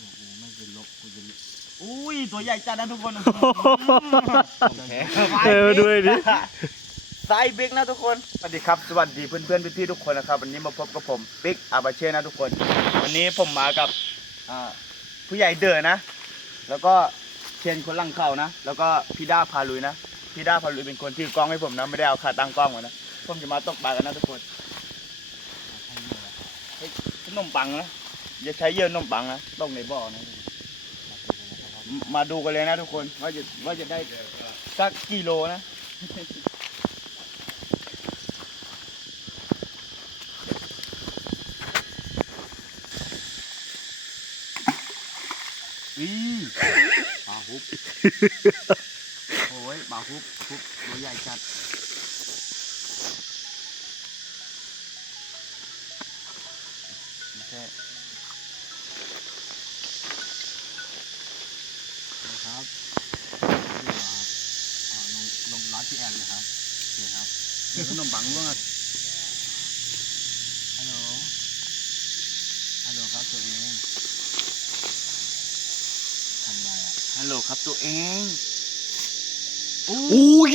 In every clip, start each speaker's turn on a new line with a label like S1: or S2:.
S1: อยู่กูไม่จะลบกูจะ
S2: อุ้ยตัวใหญ่จัดนะทุกคน
S3: เออด้วยดิ
S2: ไซส์บิ๊กนะทุกคน สวัสดีครับ สวัสดีเพื่อนๆพี่ๆทุกคนนะครับ วันนี้มาพบกับผมบิ๊กอาบาเช่นะทุกคน วันนี้ผมมากับอ่าผู้ใหญ่เด๋อนะ แล้วก็เชนคนหลังเข่านะ แล้วก็พี่ด้าพาลุยนะ พี่ด้าพาลุยเป็นคนที่กล้องให้ผมนะ ไม่ได้เอาขาตั้งกล้องมานะ ผมจะมาตกปลากันนะทุกคนเฮ้ยขนมปังนะ อย่าใช้เยื่อนมปังนะต้องในบ่อนะมาดูกันเลยนะทุกคนว่าจะว่าจะได้สักกิโลนะอีปลาฮุบโอ้ยปลาฮุบฮุบตัวใหญ่จัด ขนมปังร่วงอะ
S1: ฮัลโหล ฮัลโหลครับตัวเองทำไรอะ
S2: ฮัลโหลครับตัวเอง
S3: อุ้ย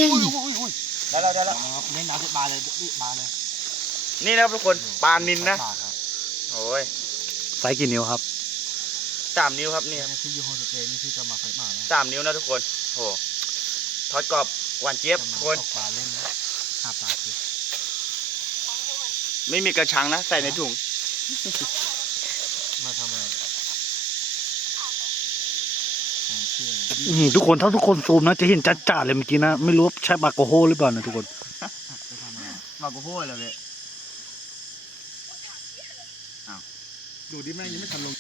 S2: ได้แล้วได้แล้ว
S1: ครับเล่นน้ำที่บาเลยนี่บาเลย
S2: นี่นะครับทุกคนปลานินนะ
S1: บาครับ
S2: โอ้ย
S3: ไซส์กี่นิ้วครับ
S2: สามนิ้วครับนี่
S1: นี่ที่ยูโฮสเตย์นี่ที่จะมาไฟป่าแล้ว
S2: สามนิ้วนะทุกคนโหทอดกรอบหวานเจี๊ยบ
S1: จะ
S2: ทุ
S1: มาก
S2: คน
S1: ตกปลาเล่นนะ หาปลาคือ
S2: ไม่มีกระชังนะ ใส่ในถุง
S1: มาทำอะไรแข่งเชื่อ
S3: อื้อหือทุกคนถ้าทุกคนซูมนะ จะเห็นจัดจ่าเลยเมื่อกี้นะ ไม่รู้ว่าใช่ปากโกโฮหรือเปล่านะทุกคน
S1: จะทำอะไร
S2: มากระโพดเลยเว้ย
S1: ดูดิแม่งยังไม่ทันลง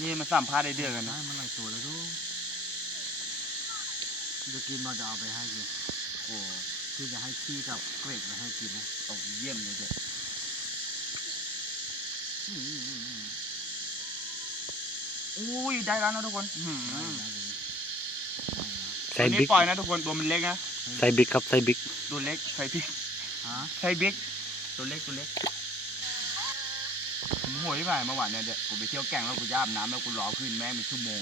S2: นี่มาสัมภาษณ์ได้เดือนกัน
S1: ได้
S2: นะ
S1: มันหลายตัวแล้วดู จะกินมาจะเอาไปให้กิน
S2: โอ้
S1: ที่จะให้ขี้กับเกรดมาให้กินนะ
S2: ตกเยี่ยมเลยเด็กอุ้ยได้แล้วนะทุกคนตัว
S3: ส์
S2: นี้
S3: บิ๊ก
S2: ปล่อยนะทุกคนตัวมันเล็กนะ
S3: ไซส์บิ๊กครับไซส์บิ๊ก
S2: ตัวเล็กไซส์บิ๊ก
S1: ฮะ
S2: ไซส์บิ๊กตัวเล็กตัวเล็กผมหยที่ผ่านเมื่อวานเนี่ยเดี๋ยวผมไปเที่ยวแก่งแล้วกูย่าบน้ำแล้วกูรอขึ้นแม่งเป็นชั่วโมง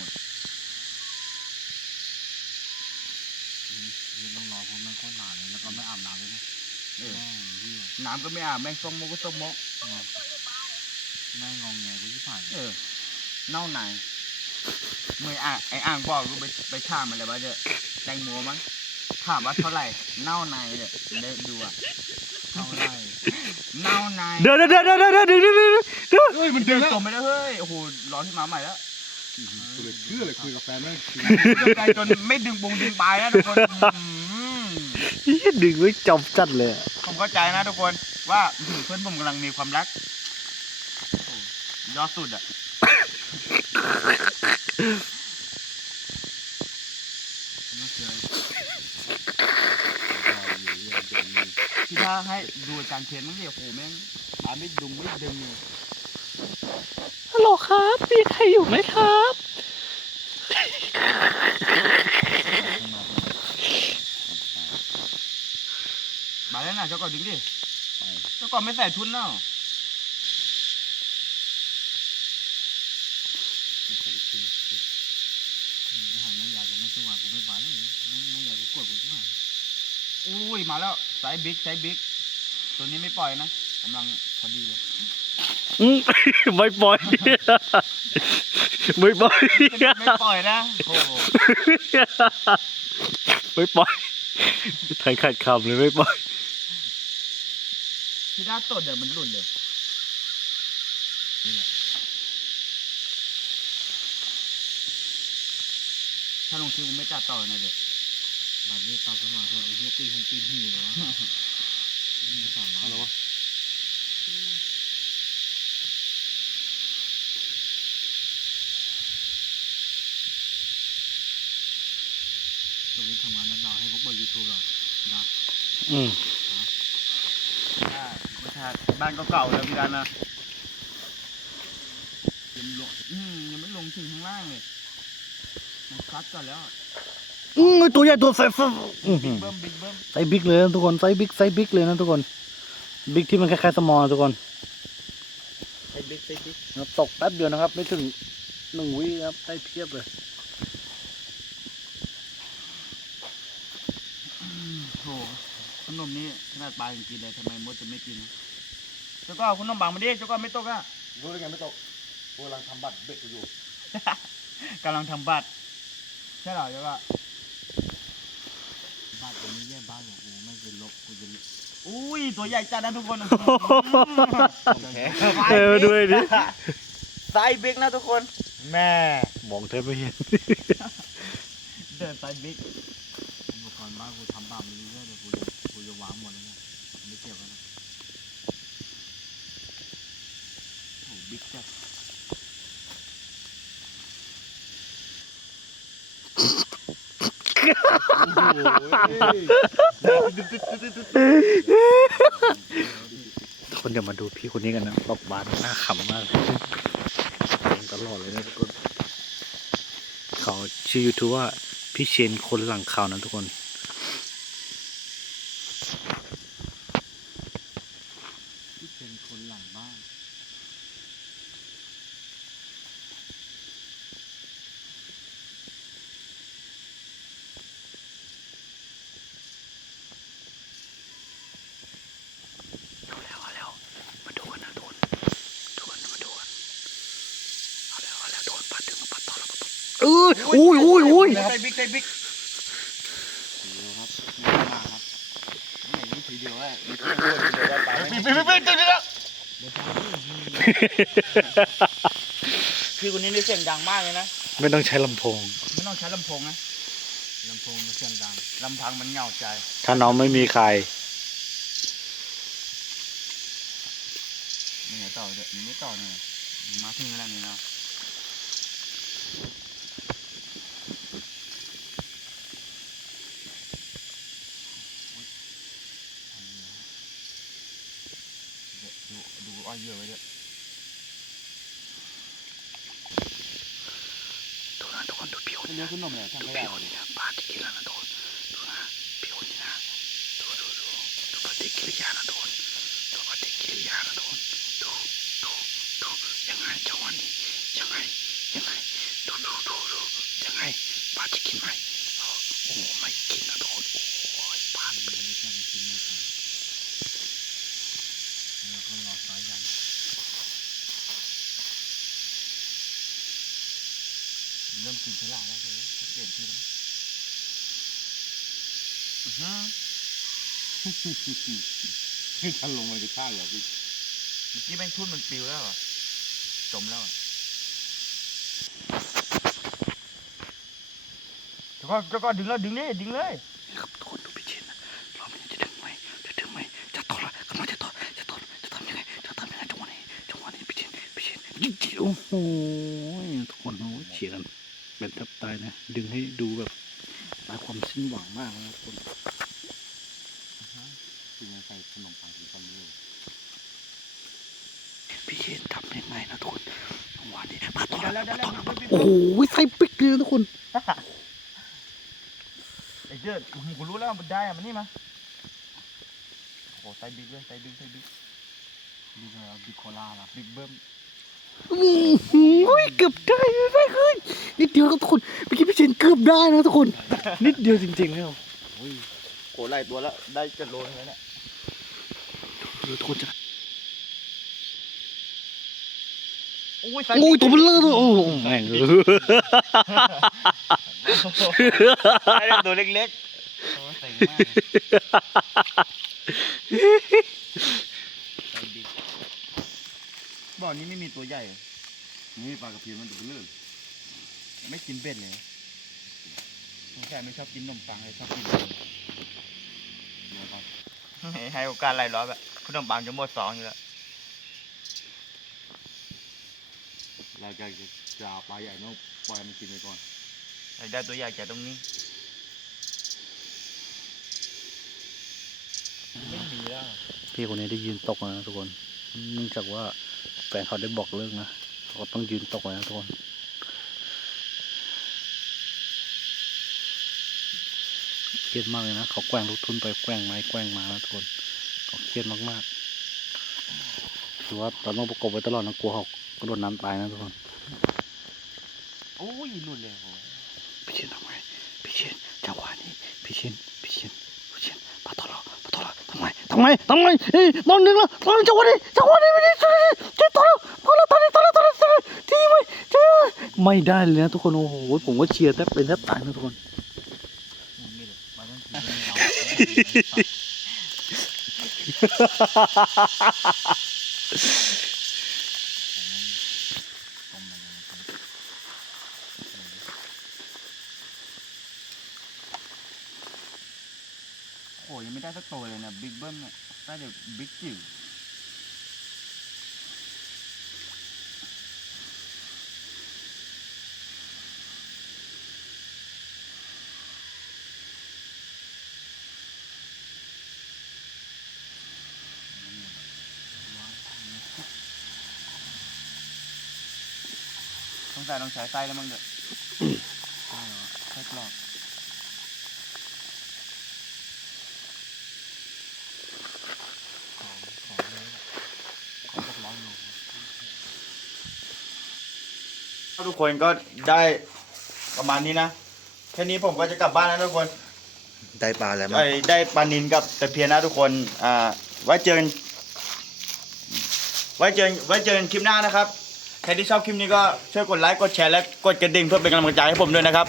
S1: ต้องรอผมม่ค่อยหนาเลยแล้วก็ไม่อาบน้ำเลยนะ
S2: เออ
S1: ย
S2: น้ำก็ไม่อาบแม่งต้องมกก็ต้องมก
S1: แม่งงงไงกูที่ผ่าน
S2: เออเน่าไหนเมื่ออ่างไอ้อ่างบอกกูไปไปถามมันเลยว่าเด้อแตงโมมั้งถามว่าเท่าไหร่ เน่าไหนเด็ดดูอะ
S1: เท่าไหร่
S2: เน่าไหน
S3: เดี๋ยวเดี๋ยวเดี๋ยวเดี๋ยวเดี๋ยวเดี๋ยวเดี๋ยวเฮ้เดื
S1: น
S2: ดึง
S1: ตัว
S2: ไปแล้วเฮ้ยโอ้โหร้อนขึ้นมาใหม่แล้ว
S1: กูเลยเชื่อเลยคุยกับแฟนแม่ง
S2: ดึงไกลจนไม่ดึงบงดึงปลายแล้วทุกคนอืม
S3: อี้ดึงไว้จอมจัดเลยอะ
S2: ผมเข้าใจนะทุกคนว่าอื้อหือเพื่อนผมกำลังมีความรักโอ้ยอดสุดอะที่ถ้าให้ดูอาจารย์เชนมั้งดิโอ้โหแม่งปลาไม่ดุงไม่ดึงเลย
S3: ฮัลโหล ครับ มีใครอยู่ไหมครับ
S2: มาแล้วนะเจ้าก่อนดึงดิเจ้าก่อนไม่ใส่ทุนเนาะ
S1: ไม่อยากกูไม่สู้อะกูไม่ไปเลยไม่อยากกูกดกูที่ผ่าน
S2: อุ้ยมาแล้วไซส์บิ๊กไซส์บิ๊กตัวนี้ไม่ปล่อยนะกำลังพอดีเลย
S3: อืม ไม่ปล่อย ไม่ปล่อย
S2: ไม่ปล่อยนะโอ้โห
S3: ไม่ปล่อยไทยขัดคำเลยไม่ปล่อย
S2: ที่ด้าตดเดี๋ยวมันหลุดเลยถ้าลงคิวกูไม่ตัดต่อนะเด็ก
S1: แบบนี้ตัดขึ้นมาเถอะไอ้เหี้ยตีหงตีนหีเลยวะไม่สอนแล้ว ตรงนี้ทำงานแล้วดาวให้พวกเบอร์ ยูทูบเหรอดาว
S3: อืม
S2: ใช่ไม่ใช่บ้านเก่าๆแล้วพี่ด้านนะยังลงอืมยังไม่ลงถึงข้างล่างเลยมันคัดก่อนแล้ว
S3: อืมตัวใหญ่ตัวไซส์อื้อหื
S2: บิ๊ก
S3: อ
S2: เบิ้มบิ๊กเบิ้ม
S3: ไซส์บิ๊กเลยนะทุกคนไซส์บิ๊กไซส์บิ๊กเลยนะทุกคนบิ๊กที่มันคล้ายๆสมอลนะทุกคน
S2: ใส่บิ๊กใส่บิ๊ก
S3: นะครับตกแป๊บเดียวนะครับ ไม่ถึงหนึ่งวิครับได้เพียบเลย
S2: โหขนมนี้ขนาดปลายังกินเลยทำไมมดจะไม่กินเจ้าก็เอาขนมบังมาดิเจ้าก็ไม่ตกอะ
S1: รู้ได้ไงไม่ตกกูกำลังทำบัตรเบ็ดกูอยู่
S2: กำลังทำบัตรใช่เหรอเจ้าก็
S1: บ้านกูไม่แย่บ้านของกูไม่จะลบกูจะ
S2: อุ้ยตัวใหญ่จัดนะทุกคน
S1: แพ้
S3: เออด้วยดิ
S2: ไซส์บิ๊กนะทุกคน
S1: แม่
S3: มองแทบไม่เห็น
S2: เดินไซส์บิ๊ก
S1: อุปกรณ์ บ้านกูทำบาปมันเรื่อยๆเดี๋ยกูจะกูจะวางหมดแล้วเนี่ยไม่เก็บแล้วนะ
S2: โอ้บิ๊กจัด
S3: ทุกคนเดี๋ยวมาดูพี่คนนี้กันนะตกบานน่าขำมากตลอดเลยนะทุกคน เขาชื่อยูทูบว่าพี่เชนคนหลังข่าวนะทุกคน
S1: ที่เป็นคนหลัง บ้าน
S3: เอาแล้วเอาแล้วมาดูกันนะทุกคนทุกคนมาดูกันเอาแล้วเอาแล้วโดนปัดถึงมาปัดต่อแล้วปัดต่อเอออุ้ยอุ้ยอุ้ย
S2: ไซส์บิ๊กไซส์บิ๊ก
S1: ทีเดียวครับไม่มากครับไหนนี่ทีเดียวแหละ
S2: บิ๊กบิ๊กบิ๊กตัวนี้แล้ว
S1: เดี๋ยวตามนี่
S2: พี่คนนี้นี่เสียงดังมากเลยนะ
S3: ไม่ต้องใช้ลำโพง
S2: ไม่ต้องใช้ลำโพงนะ
S1: ลำโพงมันเสียงดัง
S2: ลำพังมันเหงาใจ
S3: ถ้าน้องไม่มีใคร
S2: นี่ไงต่อเดี๋ยวนี่ไม่ต่อเนี่ยมาถึงแล้วนี่นะ
S1: ดูดูอ้อยเยอะไว้ด้วย
S3: ทุกคน ทุกคนดูพี่คน
S1: เลี้ยงขึ้นนมเลยทำ
S3: ดู
S1: ไม่ได้
S3: พี่คนนี้นะปาฏิกิริยานะทุกคนดูนะพี่คนนี้นะดูดูดูดูปฏิกิริยานะทุกคนดูปฏิกิริยานะทุกคนดูดูดูยังไงจังหวะนี้ยังไงยังไงดูดูดูดูยังไงปาจะกินไหมโอ้โอ้ไม่กินนะทุกคนโอ้ยปา
S1: ไม่ได้แค่เป็นชิ้นนะครับแล้วก็รอสายยันเริ่ม กินฉลาดแล้วเลยเปลี่ยนที่แล้ว
S2: อื้อหือ
S1: ให้ท่านลงไปกระชากเหรอพี่
S2: เมื่อกี้แม่งทุ่นมันปิวแล้วอะจมแล้วอะเจ้าก็เจ้าก็ดึงแล้วดึงเลยดึงเลย
S3: ครับทุกคนดูพี่เชนนะรอบนี้จะถึงไหมจะถึงไหมจะต่อละกำลังจะต่อจะต่อจะทำยังไงจะทำยังไงจังหวะนี้จังหวะนี้พี่เชนพี่ชนยิงโอ้โหทุกคนโอ้ยเฉียดกัน เป็นแทบตายนะ ดึงให้ดูแบบหมายความสิ้นหวังมากนะครับทุกคน
S1: กินยังใส่ขนมปังถึงตอนนี้เลย
S3: พี่เชนทำยังไงนะทุกคนจังหวะนี้มาต่อ
S2: ได้
S3: แล้
S2: แล้ววได้แล้ว
S3: โอ้โหใส่ปิ๊กเลยนะทุกคน
S2: ไอ้เจ้ากูรู้แล้วมันได้อะมันนี่มาโอ้ไซบิ๊กเลยไซบิ๊กไซบิ๊ก
S1: นี่ก็บิโคลาล่ะ
S2: บิ๊กเบิ้ม
S3: อื้อหือเกือบได้ไม่ขึ้นนิดเดียวครับทุกคนเมื่อกี้พี่เชนเกือบได้นะทุกคน นิดเดียวจริงๆแล้ว
S1: โอ้ย
S2: โหไล่ตัวแล้วได้เจ็ดโลนึงแล้วเนี่ย
S3: ดูทุกคนจะ
S2: โอ้ยไซ
S3: โอ้ยตัวเบลอเลยโอ้โหแม่งเออ
S2: ได้ตัวเล็กๆ บิ๊กบ่อนี้ไม่มีตัวใหญ่เหรอ
S1: นี่ปลากระเพียนมันจะเป็นเรื่อง
S2: ไม่กินเบ็ดเลยสงสัยไม่ชอบกินขนมปังเลยชอบกิน
S1: เดี๋ยวครับ
S2: ให้โอกาสหลายรอบอะขนมปังจะหมดสองอยู่แล้ว
S1: เราจะจะเอาปลาใหญ่เนาะปล่อยมันกินไปก่อน
S2: อยากได้ตัวใหญ่จากตรงนี้ ไม่มีแล้ว
S3: พี่คนนี้ได้ยืนตกนะทุกคนเนื่องจากว่าแฟนเขาได้บอกเลิกนะเขาก็ต้องยืนตกนะทุกคนเครียดมากเลยนะเขาแกว่งลูกทุนไปแกว่งไม้แกว่งมาแล้วทุกคนเขาเครียดมากๆถือว่าเราต้องประกบไว้ตลอดนะกลัวเขากระโดดน้ำตายนะทุกคน
S2: โอ้ยหลุดเลยโห
S3: พี่ชินทำไงพี่ชินจังหวะนี้พี่ชินพี่ชินพี่ชินปะทอลปะทอลทำไงทำไงทำไงเอ้ยตอนหนึ่งแล้วตอนจังหวะนี้จังหวะนี้ไม่ได้ ช่วยช่วยตอนแล้วตอนแล้วตอนนี้ตอนแล้วตอนแล้วตอนแล้วทีไม่เจอไม่ได้เลยนะทุกคนโอ้โหผมก็เชียร์แทบเป็นแทบตายนะทุกคน
S2: โอ้ยยังไม่ได้สักตัวเลยนะบิ๊กเบิ้มเนี่ยได้แต่บิ๊กจิ๋ว งใส่ต้องใช้ไส้แล้วมั้งเด้อใช่เหรอไส้กรอก
S1: ของของเลยของสักร้อยโล
S2: ทุกคนก็ได้ประมาณนี้นะ แค่นี้ผมก็จะกลับบ้านแล้วทุกคน
S3: ได้ปลาแล้วมั้
S2: ไอ้ได้ปลานินกับตะเพียนนะทุกคน อ่า ไว้เจอกันไว้เจอไว้เจอกันคลิปหน้านะครับ ใครที่ชอบคลิปนี้ก็ช่วยกดไลค์กดแชร์และกดกระดิ่งเพื่อเป็นกำลังใจให้ผมด้วยนะครับ